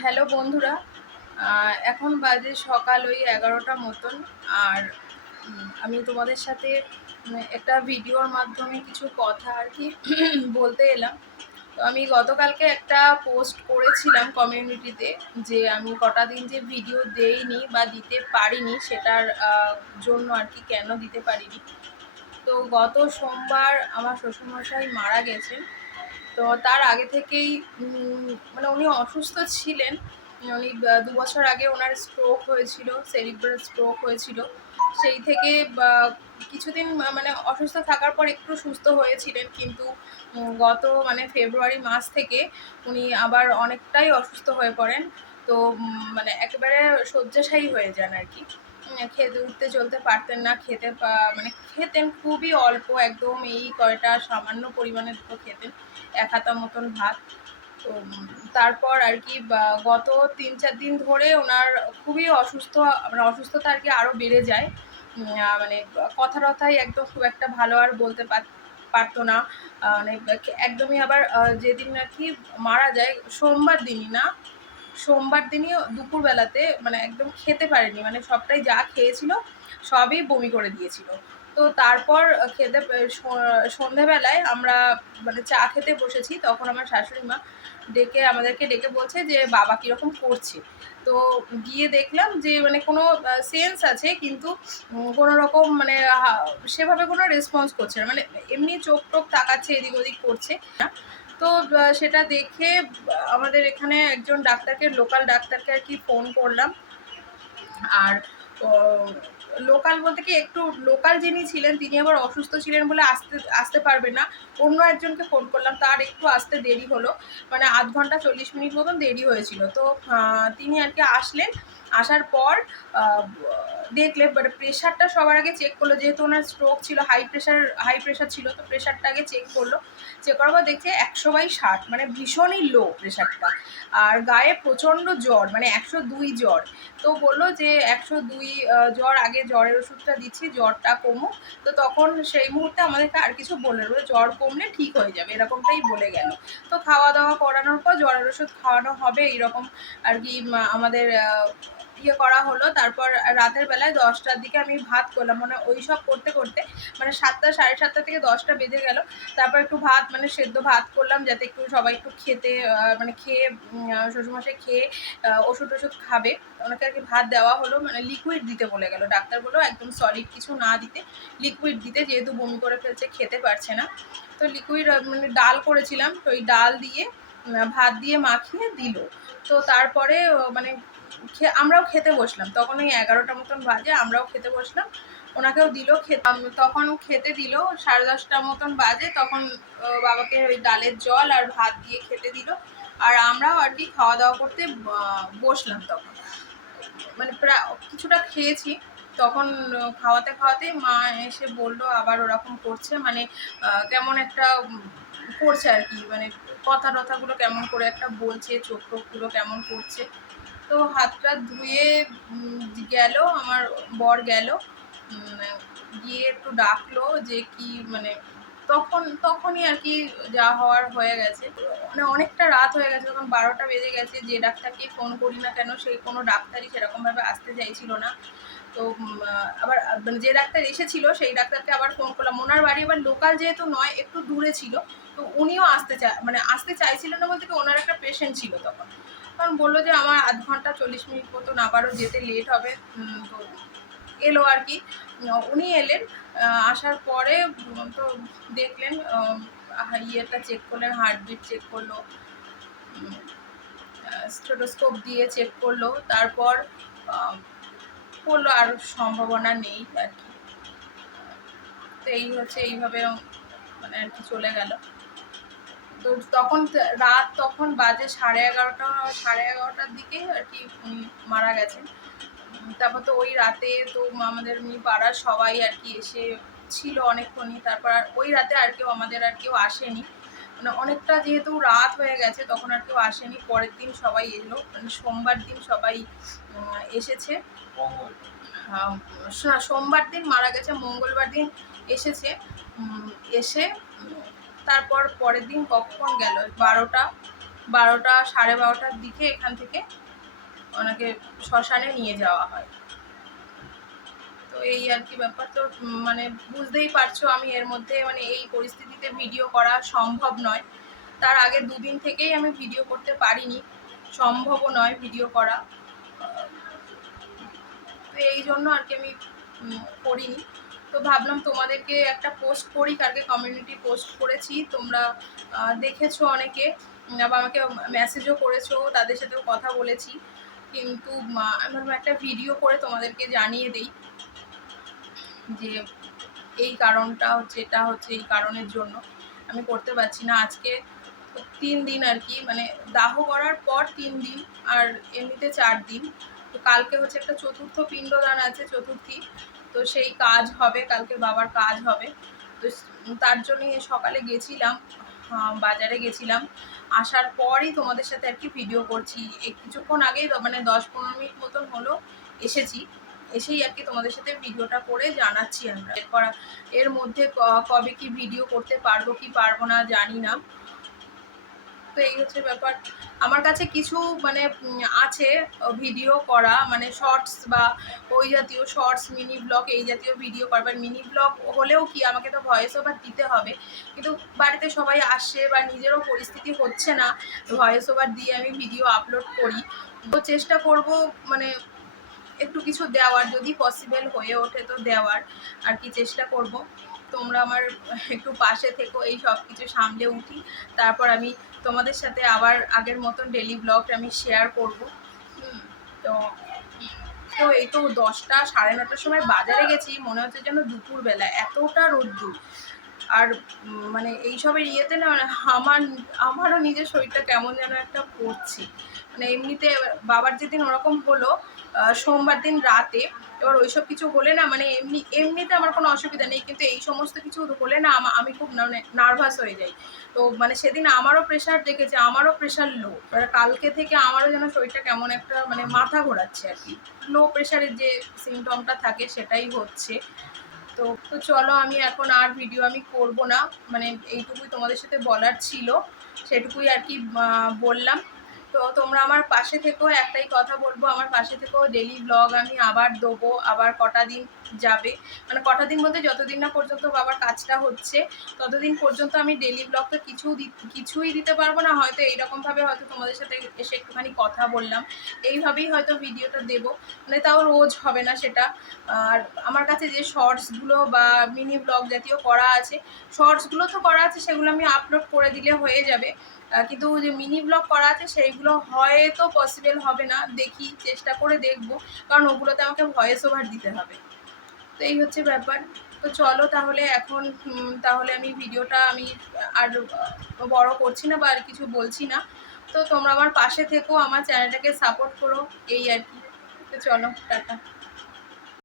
Hello বন্ধুরা। এখন বাজে সকাল ওই 11টা মতন। আর আমি তোমাদের সাথে একটা ভিডিওর মাধ্যমে কিছু কথা আর কি বলতে এলাম। তো আমি গতকালকে একটা পোস্ট করেছিলাম কমিউনিটিতে যে আমি কটা দিন যে ভিডিও দেইনি বা দিতে পারিনি সেটার জন্য আর কি, কেন দিতে পারিনি। তো গত সোমবার আমার শ্বশুরমশাই মারা গেছেন। তো তার আগে থেকেই মানে উনি অসুস্থ ছিলেন। উনি 2 বছর আগে ওনার স্ট্রোক হয়েছিল, সেরিব্রাল স্ট্রোক হয়েছিল। সেই থেকে কিছুদিন মানে অসুস্থ থাকার পর একটু সুস্থ হয়েছিলেন, কিন্তু গত মানে ফেব্রুয়ারি মাস থেকে উনি আবার অনেকটাই অসুস্থ হয়ে পড়েন। তো মানে একেবারে শয্যাশায়ী হয়ে যান আর কি। খেতে উঠতে চলতে পারতেন না, মানে খেতেন খুবই অল্প, একদম এই কয়টা সামান্য পরিমাণে দুটো খেতেন, 1 হাতা মতন ভাত। তো তারপর আর কি গত 3-4 দিন ধরে ওনার খুবই মানে অসুস্থতা আর কি আরও বেড়ে যায়। মানে কথা টথাই একদম খুব একটা ভালো আর বলতে পারতো না। মানে একদমই আবার যেদিন আর কি মারা যায় সোমবার দিনই দুপুরবেলাতে মানে একদম খেতে পারেনি, মানে সবটাই যা খেয়েছিল সবই বমি করে দিয়েছিল। তো তারপর সন্ধেবেলায় আমরা মানে চা খেতে বসেছি, তখন আমার শাশুড়ি মা আমাদেরকে ডেকে বলছে যে বাবা কীরকম করছে। তো গিয়ে দেখলাম যে মানে কোনো সেন্স আছে, কিন্তু কোনো রকম মানে সেভাবে কোনো রেসপন্স করছে না, মানে এমনি চোখ টোক তাকাচ্ছে, এদিক ওদিক করছে না। তো সেটা দেখে আমাদের এখানে একজন লোকাল ডাক্তারকে আর কি ফোন করলাম। আর লোকাল বলতে কি, একটু লোকাল যিনি ছিলেন তিনি আবার অসুস্থ ছিলেন বলে আসতে পারবে না, অন্য একজনকে ফোন করলাম, তার একটু আসতে দেরি হলো, মানে 0.5 ঘন্টা 40 মিনিট মতন দেরি হয়েছিল। তো তিনি আর কি আসলেন। আসার পর দেখলে মানে প্রেশারটা সবার আগে চেক করলো, যেহেতু ওনার স্ট্রোক ছিল, হাই প্রেশার ছিল, তো প্রেশারটা আগে চেক করলো। চেক করার পর দেখছে 100/60, মানে ভীষণই লো প্রেশারটা। আর গায়ে প্রচণ্ড জ্বর, মানে 102 জ্বর। তো বললো যে 102 জ্বর, আগে জ্বরের ওষুধটা দিচ্ছি, জ্বরটা কমুক। তো তখন সেই মুহূর্তে আমাদেরকে আর কিছু বললেন, জ্বর কমলে ঠিক হয়ে যাবে, এরকমটাই বলে গেল। তো খাওয়া দাওয়া করানোর পর জ্বরের ওষুধ খাওয়ানো হবে এইরকম আর কি আমাদের করা হলো। তারপর রাতের বেলায় 10টার দিকে আমি ভাত করলাম, মানে ওই সব করতে করতে মানে 7টা, 7:30 থেকে 10টা বেজে গেল। তারপর একটু ভাত মানে সেদ্ধ ভাত করলাম, যাতে একটু সবাই একটু খেতে মানে খেয়ে শ্বশুরমশাই খেয়ে ওষুধ খাবে। ওনাকে আর কি ভাত দেওয়া হলো, মানে লিকুইড দিতে বলে গেল, ডাক্তার বললো একদম সলিড কিছু না দিতে, লিকুইড দিতে, যেহেতু বমি করে ফেলছে, খেতে পারছে না। তো লিকুইড মানে ডাল করেছিলাম, তো ওই ডাল দিয়ে ভাত দিয়ে মাখিয়ে দিল। তো তারপরে মানে আমরাও খেতে বসলাম, তখন ওই 11টা মতন বাজে, আমরাও খেতে বসলাম, ওনাকেও দিল তখন খেতে দিল 10:30 মতন বাজে, তখন বাবাকে ওই ডালের জল আর ভাত দিয়ে খেতে দিল। আর আমরাও আর কি খাওয়া দাওয়া করতে বসলাম। তখন মানে প্রায় কিছুটা খেয়েছি, তখন খাওয়াতে খাওয়াতেই মা এসে বলল আবার ওরকম করছে, মানে কেমন একটা করছে আর কি, মানে কথা টথাগুলো কেমন করে একটা বলছে, চোখ টোকগুলো কেমন করছে। তো হাতটা ধুয়ে গেল, আমার বর গেল, গিয়ে একটু ডাকলো যে কি মানে তখনই আর কি যা হওয়ার হয়ে গেছে। মানে অনেকটা রাত হয়ে গেছে, তখন 12টা বেজে গেছে। যে ডাক্তারকে ফোন করি না কেন, সেই কোনো ডাক্তারই সেরকমভাবে আসতে চাইছিল না। তো আবার মানে যে ডাক্তার এসেছিল সেই ডাক্তারকে আবার ফোন করলাম, ওনার বাড়ি আবার লোকাল যেহেতু নয়, একটু দূরে ছিল। তো উনিও আসতে চাইছিলেন না, বলতে কি ওনার একটা পেশেন্ট ছিল তখন। কারণ বললো যে আমার 0.5 ঘন্টা 40 মিনিট মতন আবারও যেতে লেট হবে। তো এলো আর কি, উনি এলেন। আসার পরে তো দেখলেন, ইয়েটা চেক করলেন, হার্টবিট চেক করলো, স্টেথোস্কোপ দিয়ে চেক করলো, তারপর বললো আর সম্ভাবনা নেই আর কি। তো এই হচ্ছে, এইভাবে মানে আর কি চলে গেল। তো তখন তখন বাজে 11:30 দিকে আর কি মারা গেছেন। তারপর তো ওই রাতে তো আমাদের পাড়ার সবাই আর কি এসে ছিল অনেকক্ষণই। তারপর ওই রাতে আর কেউ আসেনি, মানে অনেকটা যেহেতু রাত হয়ে গেছে, তখন আর কেউ আসেনি। পরের দিন সবাই এলো, মানে সোমবার দিন সবাই এসেছে। সোমবার দিন মারা গেছে, মঙ্গলবার দিন এসেছে। এসে তারপর পরের দিন কখন গেল, 12টা 12টা 12:30টার দিকে এখান থেকে ওনাকে শ্মশানে নিয়ে যাওয়া হয়। তো এই আর কি ব্যাপার। তো মানে বুঝতেই পারছো আমি এর মধ্যে মানে এই পরিস্থিতিতে ভিডিও করা সম্ভব নয়। তার আগে 2 দিন থেকেই আমি ভিডিও করতে পারিনি, সম্ভবও নয় ভিডিও করা। তো এই জন্য আর কি আমি করিনি। তো ভাবলাম তোমাদেরকে একটা পোস্ট করি, কালকে কমিউনিটি পোস্ট করেছি, তোমরা দেখেছো অনেকে, আবার আমাকে মেসেজও করেছো, তাদের সাথেও কথা বলেছি, কিন্তু আমি একটা ভিডিও করে তোমাদেরকে জানিয়ে দিই যে এই কারণটা হচ্ছে, এটা হচ্ছে এই কারণের জন্য আমি করতে পারছি না। আজকে 3 দিন আর কি, মানে দাহ করার পর 3 দিন আর এমনিতে 4 দিন। তো কালকে হচ্ছে একটা চতুর্থ পিণ্ডদান আছে, চতুর্থী, তো সেই কাজ হবে, কালকে বাবার কাজ হবে। তো তার জন্যই সকালে গেছিলাম, বাজারে গেছিলাম, আসার পরই তোমাদের সাথে আর কি ভিডিও করছি। কিছুক্ষণ আগেই মানে 10-15 মিনিট মতন হলো এসেছি, এসেই আর কি তোমাদের সাথে ভিডিওটা করে জানাচ্ছি। আমরা এর মধ্যে কবে কি ভিডিও করতে পারবো কি পারবো না জানি না। তো এই হচ্ছে ব্যাপার। আমার কাছে কিছু মানে আছে ভিডিও করা, মানে শর্টস বা ওই জাতীয় শর্টস, মিনি ব্লগ, এই জাতীয় ভিডিও করবার। মিনি ব্লগ হলেও কি আমাকে তো ভয়েস ওভার দিতে হবে, কিন্তু বাড়িতে সবাই আসে বা নিজেরও পরিস্থিতি হচ্ছে না ভয়েস ওভার দিয়ে আমি ভিডিও আপলোড করি। তো চেষ্টা করব মানে একটু কিছু দেওয়ার, যদি পসিবল হয়ে ওঠে তো দেওয়ার আর কি চেষ্টা করব। তোমরা আমার একটু পাশে থেকো, এই সব কিছু সামলে উঠি, তারপর আমি তোমাদের সাথে আবার আগের মতন ডেলি ব্লগটা আমি শেয়ার করব। তো তো এই তো 10টা 9:30টার সময় বাজারে গেছি, মনে হচ্ছে যেন দুপুরবেলা, এতটা রোদ্দুর। আর মানে এইসবের ইয়েতে না মানে আমারও নিজের শরীরটা কেমন যেন একটা করছে। মানে এমনিতে বাবার যেদিন ওরকম হলো সোমবার দিন রাতে, এবার ওইসব কিছু হলে না মানে এমনিতে আমার কোনো অসুবিধা নেই, কিন্তু এই সমস্ত কিছু হলে না আমি খুব মানে নার্ভাস হয়ে যাই। তো মানে সেদিন আমারও প্রেশার দেখেছে, আমারও প্রেশার লো, কালকে থেকে আমারও যেন শরীরটা কেমন একটা মানে মাথা ঘোরাচ্ছে আর কি। লো প্রেশারের যে সিমটমটা থাকে সেটাই হচ্ছে। তো চলো আমি এখন আর ভিডিও আমি করব না, মানে এইটুকুই তোমাদের সাথে বলার ছিল, সেটুকুই আর কি বললাম। তো তোমরা আমার পাশে থেকেও, একটাই কথা বলবো, আমার পাশে থেকেও, ডেলি ব্লগ আমি আবার দেবো। আবার কটা দিন যাবে, মানে কটা দিন বলতে যতদিন না পর্যন্ত বাবার কাজটা হচ্ছে ততদিন পর্যন্ত আমি ডেলি ব্লগটা কিছুই দিতে পারবো না। হয়তো এইরকমভাবে হয়তো তোমাদের সাথে এসে একটুখানি কথা বললাম, এইভাবেই হয়তো ভিডিওটা দেবো, মানে তাও রোজ হবে না সেটা। আর আমার কাছে যে শর্টসগুলো বা মিনি ব্লগ জাতীয় করা আছে, শর্টসগুলো তো করা আছে, সেগুলো আমি আপলোড করে দিলে হয়ে যাবে, কিন্তু যে মিনি ব্লগ করা আছে সেইগুলো হয়তো পসিবল হবে না, দেখি চেষ্টা করে দেখবো, কারণ ওগুলোতে আমাকে ভয়েস ওভার দিতে হবে। তো এই হচ্ছে ব্যাপার। তো চলো তাহলে এখন তাহলে আমি ভিডিওটা আমি আর বড় করছি না বা আর কিছু বলছি না। তো তোমরা আমার পাশে থেকো, আমার চ্যানেলটাকে সাপোর্ট করো, এই আর কি। তো চলো, টাটা।